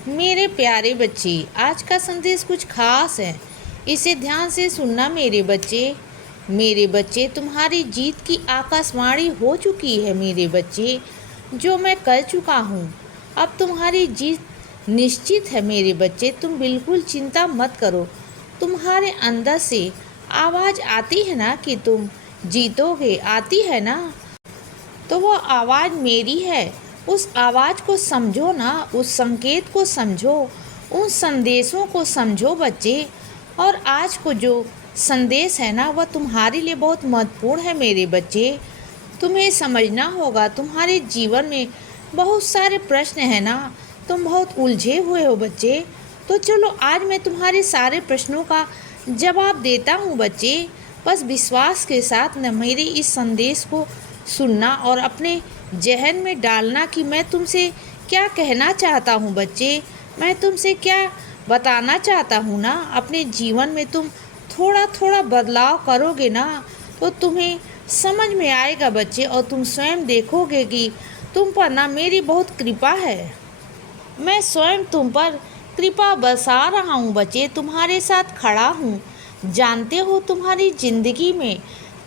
मेरे प्यारे बच्चे, आज का संदेश कुछ खास है। इसे ध्यान से सुनना मेरे बच्चे। मेरे बच्चे, तुम्हारी जीत की आकाशवाणी हो चुकी है मेरे बच्चे, जो मैं कर चुका हूँ। अब तुम्हारी जीत निश्चित है मेरे बच्चे, तुम बिल्कुल चिंता मत करो। तुम्हारे अंदर से आवाज़ आती है ना कि तुम जीतोगे, आती है ना, तो वो आवाज़ मेरी है। उस आवाज़ को समझो ना, उस संकेत को समझो, उन संदेशों को समझो बच्चे। और आज को जो संदेश है ना, वह तुम्हारे लिए बहुत महत्वपूर्ण है मेरे बच्चे। तुम्हें समझना होगा, तुम्हारे जीवन में बहुत सारे प्रश्न हैं ना, तुम बहुत उलझे हुए हो बच्चे। तो चलो आज मैं तुम्हारे सारे प्रश्नों का जवाब देता हूँ बच्चे। बस विश्वास के साथ न मेरे इस संदेश को सुनना और अपने जहन में डालना कि मैं तुमसे क्या कहना चाहता हूँ बच्चे, मैं तुमसे क्या बताना चाहता हूँ ना। अपने जीवन में तुम थोड़ा थोड़ा बदलाव करोगे ना, तो तुम्हें समझ में आएगा बच्चे, और तुम स्वयं देखोगे कि तुम पर ना मेरी बहुत कृपा है। मैं स्वयं तुम पर कृपा बरसा रहा हूँ बच्चे, तुम्हारे साथ खड़ा हूँ। जानते हो, तुम्हारी जिंदगी में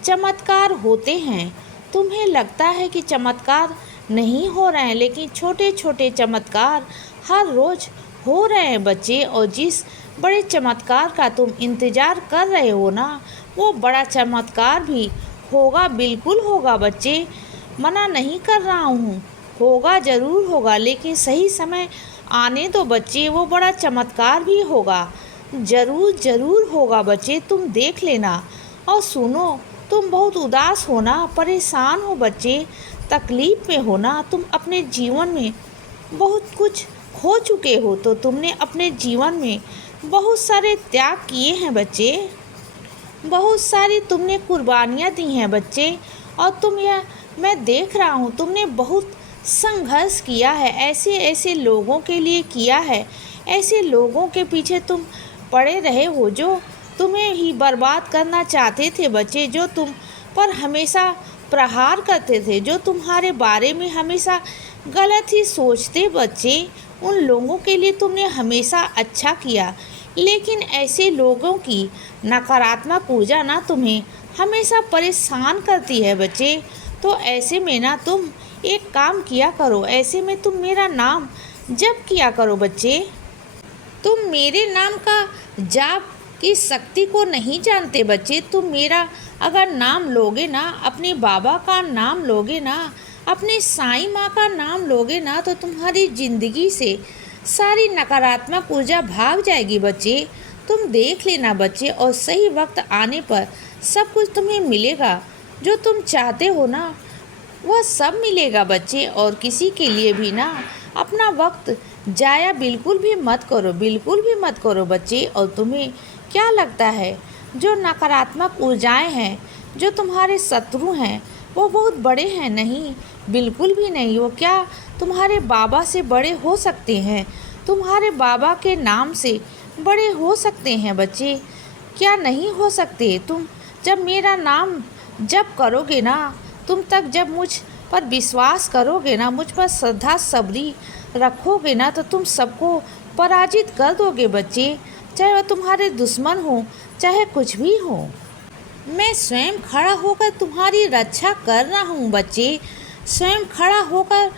चमत्कार होते हैं। तुम्हें लगता है कि चमत्कार नहीं हो रहे हैं, लेकिन छोटे छोटे चमत्कार हर रोज़ हो रहे हैं बच्चे। और जिस बड़े चमत्कार का तुम इंतज़ार कर रहे हो ना, वो बड़ा चमत्कार भी होगा, बिल्कुल होगा बच्चे। मना नहीं कर रहा हूँ, होगा, ज़रूर होगा, लेकिन सही समय आने दो बच्चे, वो बड़ा चमत्कार भी होगा। ज़रूर ज़रूर होगा बच्चे, तुम देख लेना। और सुनो, तुम बहुत उदास हो ना, परेशान हो बच्चे, तकलीफ़ में हो ना, तुम अपने जीवन में बहुत कुछ खो चुके हो, तो तुमने अपने जीवन में बहुत सारे त्याग किए हैं बच्चे, बहुत सारी तुमने कुर्बानियाँ दी हैं बच्चे। और तुम यह मैं देख रहा हूँ, तुमने बहुत संघर्ष किया है, ऐसे ऐसे लोगों के लिए किया है, ऐसे लोगों के पीछे तुम पड़े रहे हो जो तुम्हें ही बर्बाद करना चाहते थे बच्चे, जो तुम पर हमेशा प्रहार करते थे, जो तुम्हारे बारे में हमेशा गलत ही सोचते बच्चे। उन लोगों के लिए तुमने हमेशा अच्छा किया, लेकिन ऐसे लोगों की नकारात्मक ऊर्जा ना तुम्हें हमेशा परेशान करती है बच्चे। तो ऐसे में ना तुम एक काम किया करो, ऐसे में तुम मेरा नाम जप किया करो बच्चे। तुम मेरे नाम का जाप की शक्ति को नहीं जानते बच्चे। तुम मेरा अगर नाम लोगे ना, अपने बाबा का नाम लोगे ना, अपने साईं माँ का नाम लोगे ना, तो तुम्हारी ज़िंदगी से सारी नकारात्मक ऊर्जा भाग जाएगी बच्चे। तुम देख लेना बच्चे, और सही वक्त आने पर सब कुछ तुम्हें मिलेगा, जो तुम चाहते हो ना वह सब मिलेगा बच्चे। और किसी के लिए भी ना अपना वक्त जाया बिल्कुल भी मत करो, बिल्कुल भी मत करो बच्चे। और तुम्हें क्या लगता है, जो नकारात्मक ऊर्जाएं हैं, जो तुम्हारे शत्रु हैं, वो बहुत बड़े हैं? नहीं, बिल्कुल भी नहीं। वो क्या तुम्हारे बाबा से बड़े हो सकते हैं? तुम्हारे बाबा के नाम से बड़े हो सकते हैं बच्चे? क्या नहीं हो सकते? तुम जब मेरा नाम जप करोगे ना, तुम तक जब मुझ पर विश्वास करोगे ना, मुझ पर श्रद्धा सबरी रखोगे ना, तो तुम सबको पराजित कर दोगे बच्चे, चाहे वह तुम्हारे दुश्मन हो, चाहे कुछ भी हो। मैं स्वयं खड़ा होकर तुम्हारी रक्षा कर रहा हूँ बच्चे, स्वयं खड़ा होकर।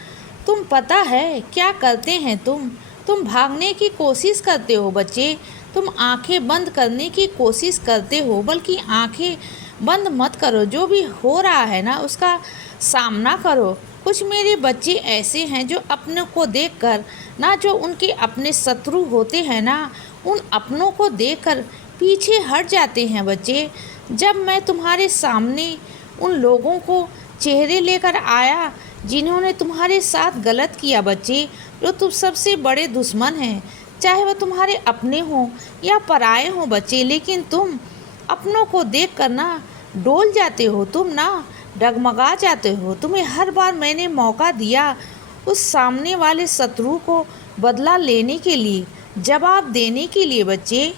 तुम पता है क्या करते हैं तुम भागने की कोशिश करते हो बच्चे, तुम आंखें बंद करने की कोशिश करते हो, बल्कि आंखें बंद मत करो। जो भी हो रहा है ना, उसका सामना करो। कुछ मेरे बच्चे ऐसे हैं जो अपनों को देखकर ना, जो उनके अपने शत्रु होते हैं ना, उन अपनों को देखकर पीछे हट जाते हैं बच्चे। जब मैं तुम्हारे सामने उन लोगों को चेहरे लेकर आया जिन्होंने तुम्हारे साथ गलत किया बच्चे, जो तुम सबसे बड़े दुश्मन हैं, चाहे वह तुम्हारे अपने हों या पराए हों बच्चे, लेकिन तुम अपनों को देखकर ना डोल जाते हो, तुम ना डगमगा जाते हो। तुम्हें हर बार मैंने मौका दिया उस सामने वाले शत्रु को बदला लेने के लिए, जवाब देने के लिए बच्चे,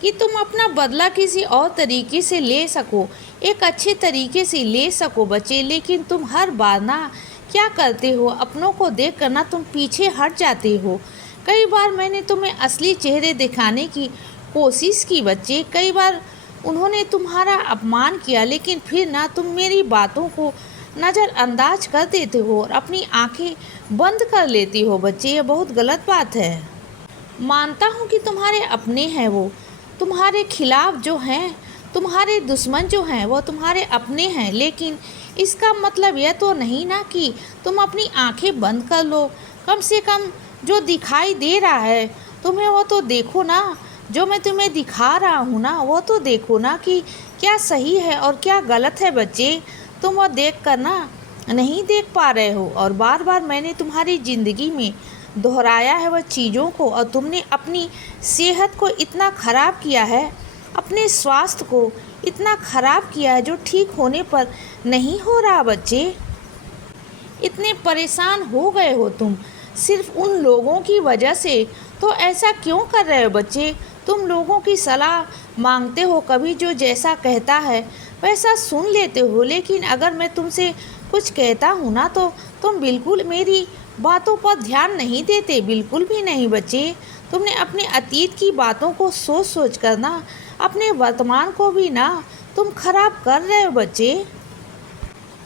कि तुम अपना बदला किसी और तरीके से ले सको, एक अच्छे तरीके से ले सको बच्चे। लेकिन तुम हर बार ना क्या करते हो, अपनों को देख कर ना तुम पीछे हट जाते हो। कई बार मैंने तुम्हें असली चेहरे दिखाने की कोशिश की बच्चे। कई बार उन्होंने तुम्हारा अपमान किया, लेकिन फिर ना तुम मेरी बातों को नज़रअंदाज कर देते हो और अपनी आंखें बंद कर लेती हो बच्चे। ये बहुत गलत बात है। मानता हूँ कि तुम्हारे अपने हैं वो, तुम्हारे खिलाफ जो हैं, तुम्हारे दुश्मन जो हैं वो तुम्हारे अपने हैं, लेकिन इसका मतलब यह तो नहीं ना कि तुम अपनी आंखें बंद कर लो। कम से कम जो दिखाई दे रहा है तुम्हें वो तो देखो ना। जो मैं तुम्हें दिखा रहा हूँ ना वो तो देखो ना कि क्या सही है और क्या गलत है बच्चे। तुम वो देख कर ना नहीं देख पा रहे हो, और बार बार मैंने तुम्हारी ज़िंदगी में दोहराया है वह चीज़ों को, और तुमने अपनी सेहत को इतना ख़राब किया है, अपने स्वास्थ्य को इतना ख़राब किया है जो ठीक होने पर नहीं हो रहा बच्चे। इतने परेशान हो गए हो तुम सिर्फ उन लोगों की वजह से। तो ऐसा क्यों कर रहे हो बच्चे? तुम लोगों की सलाह मांगते हो, कभी जो जैसा कहता है वैसा सुन लेते हो, लेकिन अगर मैं तुमसे कुछ कहता हूँ ना तो तुम बिल्कुल मेरी बातों पर ध्यान नहीं देते, बिल्कुल भी नहीं बच्चे। तुमने अपने अतीत की बातों को सोच सोच कर ना अपने वर्तमान को भी ना तुम खराब कर रहे हो बच्चे,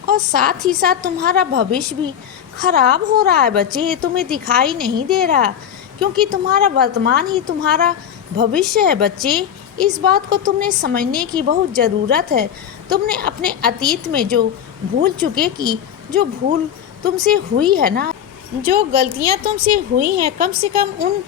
और साथ ही साथ तुम्हारा भविष्य भी खराब हो रहा है बच्चे। ये तुम्हें दिखाई नहीं दे रहा, क्योंकि तुम्हारा वर्तमान ही तुम्हारा भविष्य है बच्चे। इस बात को तुमने समझने की बहुत ज़रूरत है। तुमने अपने अतीत में जो भूल चुके की, जो भूल तुमसे हुई है ना, जो गलतियां तुमसे हुई हैं, कम से कम उन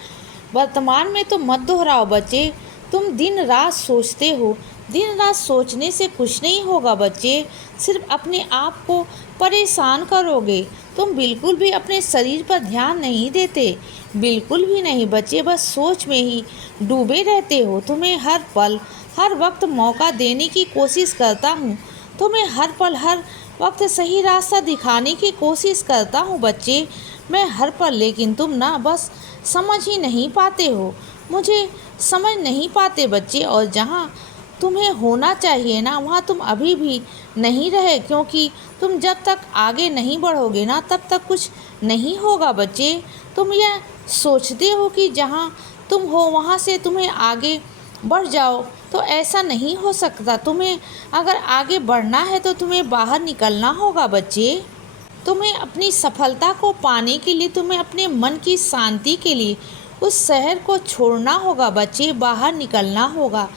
वर्तमान में तो मत दोहराओ बच्चे। तुम दिन रात सोचते हो, दिन रात सोचने से कुछ नहीं होगा बच्चे, सिर्फ अपने आप को परेशान करोगे। तुम बिल्कुल भी अपने शरीर पर ध्यान नहीं देते, बिल्कुल भी नहीं बच्चे, बस सोच में ही डूबे रहते हो। तुम्हें हर पल हर वक्त मौका देने की कोशिश करता हूँ, तुम्हें हर पल हर वक्त सही रास्ता दिखाने की कोशिश करता हूँ बच्चे, मैं हर पल, लेकिन तुम ना बस समझ ही नहीं पाते हो, मुझे समझ नहीं पाते बच्चे। और जहाँ तुम्हें होना चाहिए ना वहाँ तुम अभी भी नहीं रहे, क्योंकि तुम जब तक आगे नहीं बढ़ोगे ना तब तक कुछ नहीं होगा बच्चे। तुम यह सोचते हो कि जहाँ तुम हो वहाँ से तुम्हें आगे बढ़ जाओ, तो ऐसा नहीं हो सकता। तुम्हें अगर आगे बढ़ना है तो तुम्हें बाहर निकलना होगा बच्चे। तुम्हें अपनी सफलता को पाने के लिए, तुम्हें अपने मन की शांति के लिए उस शहर को छोड़ना होगा बच्चे, बाहर निकलना होगा।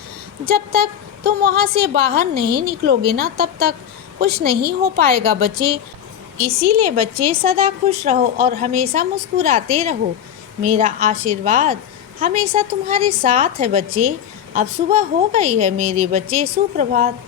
जब तक तुम वहाँ से बाहर नहीं निकलोगे ना तब तक कुछ नहीं हो पाएगा बच्चे। इसीलिए बच्चे सदा खुश रहो और हमेशा मुस्कुराते रहो। मेरा आशीर्वाद हमेशा तुम्हारे साथ है बच्चे। अब सुबह हो गई है मेरे बच्चे, सुप्रभात।